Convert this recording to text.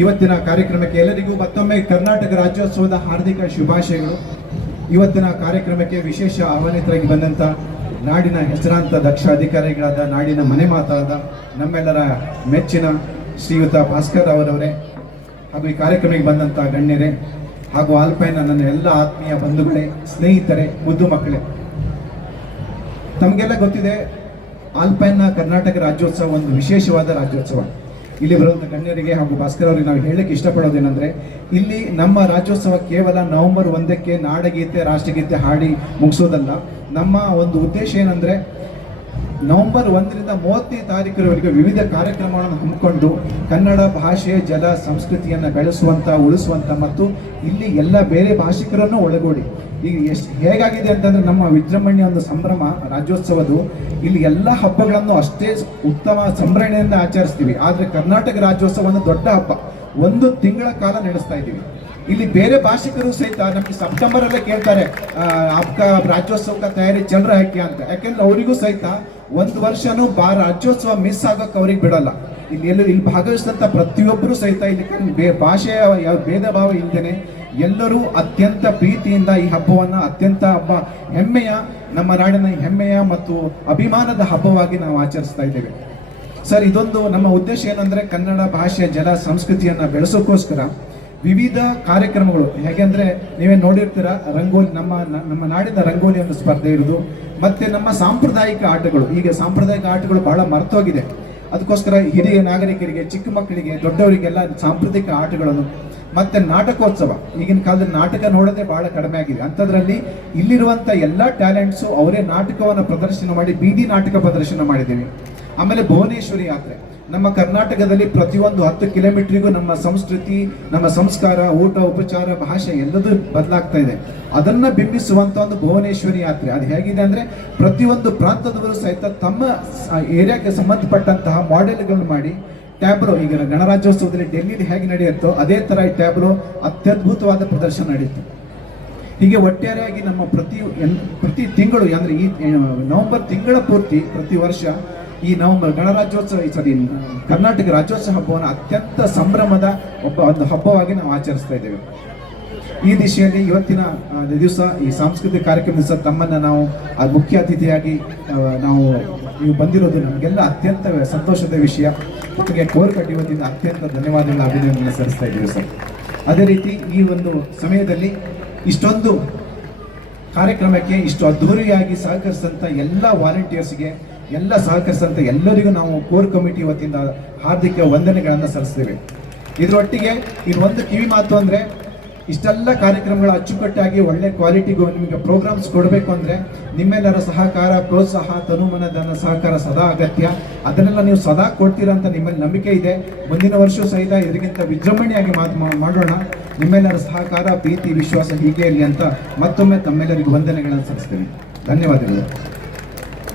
ಇವತ್ತಿನ ಕಾರ್ಯಕ್ರಮಕ್ಕೆ ಎಲ್ಲರಿಗೂ ಮತ್ತೊಮ್ಮೆ ಕರ್ನಾಟಕ ರಾಜ್ಯೋತ್ಸವದ ಹಾರ್ದಿಕ ಶುಭಾಶಯಗಳು. ಇವತ್ತಿನ ಕಾರ್ಯಕ್ರಮಕ್ಕೆ ವಿಶೇಷ ಆಹ್ವಾನಿತರಾಗಿ ಬಂದಂಥ ನಾಡಿನ ಹೆಸರಾಂತ ದಕ್ಷ ಅಧಿಕಾರಿಗಳಾದ ನಾಡಿನ ಮನೆ ಮಾತಾದ ನಮ್ಮೆಲ್ಲರ ಮೆಚ್ಚಿನ ಶ್ರೀಯುತ ಭಾಸ್ಕರ್ ಅವರವರೇ, ಹಾಗೂ ಈ ಕಾರ್ಯಕ್ರಮಕ್ಕೆ ಬಂದಂಥ ಗಣ್ಯರೇ, ಹಾಗೂ ಆಲ್ಪೈನ ನನ್ನ ಎಲ್ಲ ಆತ್ಮೀಯ ಬಂಧುಗಳೇ, ಸ್ನೇಹಿತರೆ, ಮುದ್ದು ಮಕ್ಕಳೇ, ತಮಗೆಲ್ಲ ಗೊತ್ತಿದೆ ಆಲ್ಪೈನ್ನ ಕರ್ನಾಟಕ ರಾಜ್ಯೋತ್ಸವ ಒಂದು ವಿಶೇಷವಾದ ರಾಜ್ಯೋತ್ಸವ. ಇಲ್ಲಿ ಬರುವಂಥ ಗಣ್ಯರಿಗೆ ಹಾಗೂ ಭಾಸ್ಕರ್ ಅವರಿಗೆ ನಾವು ಹೇಳಕ್ಕೆ ಇಷ್ಟಪಡೋದೇನೆಂದರೆ, ಇಲ್ಲಿ ನಮ್ಮ ರಾಜ್ಯೋತ್ಸವ ಕೇವಲ ನವೆಂಬರ್ 1ಕ್ಕೆ ನಾಡಗೀತೆ ರಾಷ್ಟ್ರಗೀತೆ ಹಾಡಿ ಮುಗಿಸೋದಲ್ಲ. ನಮ್ಮ ಒಂದು ಉದ್ದೇಶ ಏನಂದರೆ, ನವೆಂಬರ್ 1ರಿಂದ 30ನೇ ತಾರೀಕರವರೆಗೆ ವಿವಿಧ ಕಾರ್ಯಕ್ರಮಗಳನ್ನು ಹಮ್ಮಿಕೊಂಡು ಕನ್ನಡ ಭಾಷೆ ಜಲ ಸಂಸ್ಕೃತಿಯನ್ನು ಬೆಳೆಸುವಂಥ, ಉಳಿಸುವಂಥ ಮತ್ತು ಇಲ್ಲಿ ಎಲ್ಲ ಬೇರೆ ಭಾಷಿಕರನ್ನು ಒಳಗೂಡಿ ಈಗ ಹೇಗಾಗಿದೆ ಅಂತಂದರೆ, ನಮ್ಮ ವಿಜೃಂಭಣೆಯ ಒಂದು ಸಂಭ್ರಮ ರಾಜ್ಯೋತ್ಸವದು. ಇಲ್ಲಿ ಎಲ್ಲ ಹಬ್ಬಗಳನ್ನು ಅಷ್ಟೇ ಉತ್ತಮ ಸಂಭ್ರಮೆಯಿಂದ ಆಚರಿಸ್ತೀವಿ. ಆದರೆ ಕರ್ನಾಟಕ ರಾಜ್ಯೋತ್ಸವ ಒಂದು ದೊಡ್ಡ ಹಬ್ಬ, 1 ತಿಂಗಳ ಕಾಲ ನಡೆಸ್ತಾ ಇದ್ದೀವಿ. ಇಲ್ಲಿ ಬೇರೆ ಭಾಷಿಕರು ಸಹಿತ ನಮಗೆ ಸೆಪ್ಟೆಂಬರಲ್ಲೇ ಕೇಳ್ತಾರೆ, आपका ರಾಜ್ಯೋತ್ಸವ का ತಯಾರಿ ಚಲ್ रहा है क्या ಅಂತ. ಯಾಕೆಂದ್ರೆ ಅವರಿಗೂ ಸಹಿತ 1 ವರ್ಷನೂ ರಾಜ್ಯೋತ್ಸವ ಮಿಸ್ ಆಗೋಕೆ ಅವ್ರಿಗೆ ಬಿಡಲ್ಲ. ಇಲ್ಲಿ ಭಾಗವಹಿಸಿದಂಥ ಪ್ರತಿಯೊಬ್ಬರು ಸಹಿತ ಇಲ್ಲಿ ಭಾಷೆಯ ಭೇದ ಭಾವ ಇಲ್ಲದೇನೆ ಎಲ್ಲರೂ ಅತ್ಯಂತ ಪ್ರೀತಿಯಿಂದ ಈ ಹಬ್ಬವನ್ನು ಅತ್ಯಂತ ಹೆಮ್ಮೆಯ, ನಮ್ಮ ನಾಡಿನ ಹೆಮ್ಮೆಯ ಮತ್ತು ಅಭಿಮಾನದ ಹಬ್ಬವಾಗಿ ನಾವು ಆಚರಿಸ್ತಾ ಇದ್ದೇವೆ. ಸರ್, ಇದೊಂದು ನಮ್ಮ ಉದ್ದೇಶ ಏನಂದರೆ, ಕನ್ನಡ ಭಾಷೆ ಜಲ ಸಂಸ್ಕೃತಿಯನ್ನು ಬೆಳೆಸೋಕ್ಕೋಸ್ಕರ ವಿವಿಧ ಕಾರ್ಯಕ್ರಮಗಳು. ಹೇಗೆಂದರೆ, ನೀವೇ ನೋಡಿರ್ತೀರ, ರಂಗೋಲಿ, ನಮ್ಮ ನಾಡಿನ ರಂಗೋಲಿ ಒಂದು ಸ್ಪರ್ಧೆ ಇರೋದು, ಮತ್ತು ನಮ್ಮ ಸಾಂಪ್ರದಾಯಿಕ ಆಟಗಳು. ಈಗ ಸಾಂಪ್ರದಾಯಿಕ ಆಟಗಳು ಬಹಳ ಮರ್ತೋಗಿದೆ. ಅದಕ್ಕೋಸ್ಕರ ಹಿರಿಯ ನಾಗರಿಕರಿಗೆ, ಚಿಕ್ಕ ಮಕ್ಕಳಿಗೆ, ದೊಡ್ಡವರಿಗೆಲ್ಲ ಸಾಂಪ್ರದಾಯಿಕ ಆಟಗಳನ್ನು, ಮತ್ತು ನಾಟಕೋತ್ಸವ. ಈಗಿನ ಕಾಲದಲ್ಲಿ ನಾಟಕ ನೋಡೋದೇ ಬಹಳ ಕಡಿಮೆ ಆಗಿದೆ. ಅಂಥದ್ರಲ್ಲಿ ಇಲ್ಲಿರುವಂಥ ಎಲ್ಲ ಟ್ಯಾಲೆಂಟ್ಸು ಅವರೇ ನಾಟಕವನ್ನು ಪ್ರದರ್ಶನ ಮಾಡಿ ಬೀದಿ ನಾಟಕ ಪ್ರದರ್ಶನ ಮಾಡಿದ್ದೀವಿ. ಆಮೇಲೆ ಭುವನೇಶ್ವರಿ ಯಾತ್ರೆ. ನಮ್ಮ ಕರ್ನಾಟಕದಲ್ಲಿ ಪ್ರತಿಯೊಂದು 10 ಕಿಲೋಮೀಟ್ರಿಗೂ ನಮ್ಮ ಸಂಸ್ಕೃತಿ, ನಮ್ಮ ಸಂಸ್ಕಾರ, ಊಟ ಉಪಚಾರ, ಭಾಷೆ ಎಲ್ಲದೂ ಬದಲಾಗ್ತಾ ಇದೆ. ಅದನ್ನು ಬಿಂಬಿಸುವಂಥ ಒಂದು ಭುವನೇಶ್ವರಿ ಯಾತ್ರೆ. ಅದು ಹೇಗಿದೆ ಅಂದರೆ, ಪ್ರತಿಯೊಂದು ಪ್ರಾಂತದವರು ಸಹಿತ ತಮ್ಮ ಏರಿಯಾಕ್ಕೆ ಸಂಬಂಧಪಟ್ಟಂತಹ ಮಾಡೆಲ್ಗಳನ್ನು ಮಾಡಿ ಟ್ಯಾಬ್ಲೋ, ಈಗ ಗಣರಾಜ್ಯೋತ್ಸವದಲ್ಲಿ ಡೆಲ್ಲಿಲಿ ಹೇಗೆ ನಡೆಯುತ್ತೋ ಅದೇ ಥರ ಈ ಟ್ಯಾಬ್ಲೋ ಅತ್ಯದ್ಭುತವಾದ ಪ್ರದರ್ಶನ ನಡೆಯಿತು. ಹೀಗೆ ಒಟ್ಟಾರೆಯಾಗಿ ನಮ್ಮ ಪ್ರತಿ ತಿಂಗಳು, ಅಂದರೆ ಈ ನವೆಂಬರ್ ತಿಂಗಳ ಪೂರ್ತಿ ಪ್ರತಿ ವರ್ಷ ಈ ನವೆಂಬರ್ ಗಣರಾಜ್ಯೋತ್ಸವ ಕರ್ನಾಟಕ ರಾಜ್ಯೋತ್ಸವ ಹಬ್ಬವನ್ನು ಅತ್ಯಂತ ಸಂಭ್ರಮದ ಒಂದು ಹಬ್ಬವಾಗಿ ನಾವು ಆಚರಿಸ್ತಾ ಇದ್ದೇವೆ. ಈ ದಿಶೆಯಲ್ಲಿ ಇವತ್ತಿನ ದಿವಸ ಈ ಸಾಂಸ್ಕೃತಿಕ ಕಾರ್ಯಕ್ರಮ ದಿವಸ ತಮ್ಮನ್ನು ನಾವು ಮುಖ್ಯ ಅತಿಥಿಯಾಗಿ ನೀವು ಬಂದಿರೋದು ನಮಗೆಲ್ಲ ಅತ್ಯಂತ ಸಂತೋಷದ ವಿಷಯ. ಜೊತೆಗೆ ಕೋರ್ ಕಟ್ಟಿ ವತಿಯಿಂದ ಅತ್ಯಂತ ಧನ್ಯವಾದಗಳ ಅಭಿನಂದನೆ ಸಲ್ಲಿಸ್ತಾ ಇದ್ದೀವಿ ಸರ್. ಅದೇ ರೀತಿ ಈ ಒಂದು ಸಮಯದಲ್ಲಿ ಇಷ್ಟೊಂದು ಕಾರ್ಯಕ್ರಮಕ್ಕೆ ಇಷ್ಟು ಅದ್ಧೂರಿಯಾಗಿ ಸಹಕರಿಸಿದಂಥ ಎಲ್ಲ ವಾಲಂಟಿಯರ್ಸ್ಗೆ, ಎಲ್ಲ ಸಹಕರಿಸಿದಂಥ ಎಲ್ಲರಿಗೂ ನಾವು ಕೋರ್ ಕಮಿಟಿ ವತಿಯಿಂದ ಹಾರ್ದಿಕ ವಂದನೆಗಳನ್ನು ಸಲ್ಲಿಸ್ತೇವೆ. ಇದರೊಟ್ಟಿಗೆ ಇನ್ನೊಂದು ಕಿವಿ ಮಾತು ಅಂದರೆ, ಇಷ್ಟೆಲ್ಲ ಕಾರ್ಯಕ್ರಮಗಳ ಅಚ್ಚುಕಟ್ಟಾಗಿ ಒಳ್ಳೆ ಕ್ವಾಲಿಟಿಗೂ ನಿಮಗೆ ಪ್ರೋಗ್ರಾಮ್ಸ್ ಕೊಡಬೇಕು ಅಂದರೆ ನಿಮ್ಮೆಲ್ಲರ ಸಹಕಾರ, ಪ್ರೋತ್ಸಾಹ, ತನುಮನದ ಸಹಕಾರ ಸದಾ ಅಗತ್ಯ. ಅದನ್ನೆಲ್ಲ ನೀವು ಸದಾ ಕೊಡ್ತೀರಾ ಅಂತ ನಿಮ್ಮಲ್ಲಿ ನಂಬಿಕೆ ಇದೆ. ಮುಂದಿನ ವರ್ಷವೂ ಸಹಿತ ಇದಕ್ಕಿಂತ ವಿಜೃಂಭಣೆಯಾಗಿ ಮಾಡೋಣ. ನಿಮ್ಮೆಲ್ಲರ ಸಹಕಾರ, ಪ್ರೀತಿ, ವಿಶ್ವಾಸ ಹೀಗೆ ಇರಲಿ ಅಂತ ಮತ್ತೊಮ್ಮೆ ತಮ್ಮೆಲ್ಲರಿಗೂ ವಂದನೆಗಳನ್ನು ಸಲ್ಲಿಸ್ತೇನೆ. ಧನ್ಯವಾದಗಳು.